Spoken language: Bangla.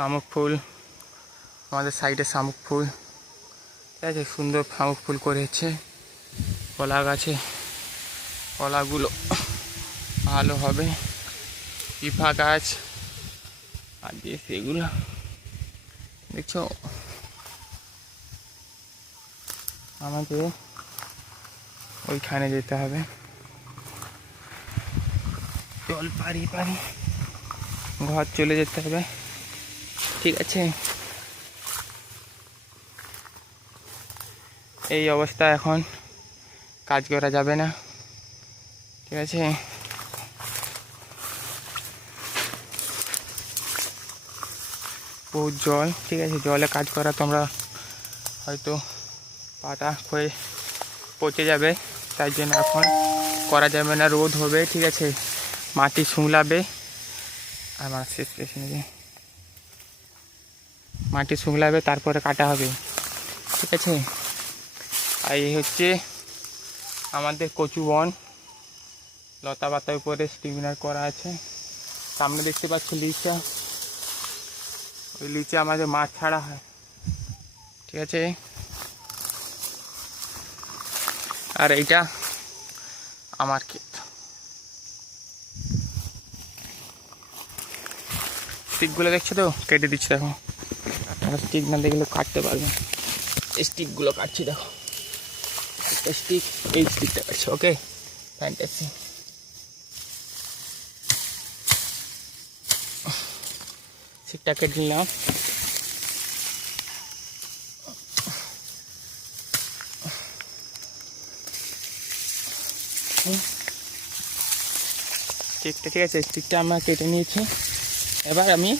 শামুক ফুল, আমাদের সাইডে শামুক ফুল, ঠিক আছে, সুন্দর শামুক ফুল করেছে। কলা গাছে কলাগুলো ভালো হবে। পিফা গাছ আর দিয়ে সেগুলো দেখছো। আমাদের ওইখানে যেতে হবে, জল পারি পারি ঘর চলে যেতে হবে, ঠিক আছে। এই অবস্থা, এখন কাজ করা যাবে না, ঠিক আছে। বহুত জল, ঠিক আছে, জলে কাজ করা তোমরা হয়তো পাটা হয়ে পচে যাবে, তাই জন্য এখন করা যাবে না, রোদ হবে, ঠিক আছে। মাটি শুংলাবে, আমার শেষ পেছনে মাটি শুংলাবে, তারপরে কাটা হবে, ঠিক আছে। আর এই হচ্ছে আমাদের কচু বন, লতা পাতার উপরে স্টিমিনার করা আছে। সামনে দেখতে পাচ্ছ লিচা, ওই লিচা আমাদের মাছ ছাড়া হয়, ঠিক আছে। আর এইটা আমার ক্ষেত। স্টিকগুলো দেখছো তো, কেটে দিচ্ছি, দেখো। স্টিক না দেখলে কাটতে পারবে, স্টিকগুলো কাটছি, দেখো। একটা স্টিক, এই স্টিকটা কাটছি, ওকে, ফ্যান্টাসি। স্টিকটা কেটে নিলাম। স্টিকটা, ঠিক আছে, স্টিকটা আমরা কেটে নিয়েছি। এবার আমি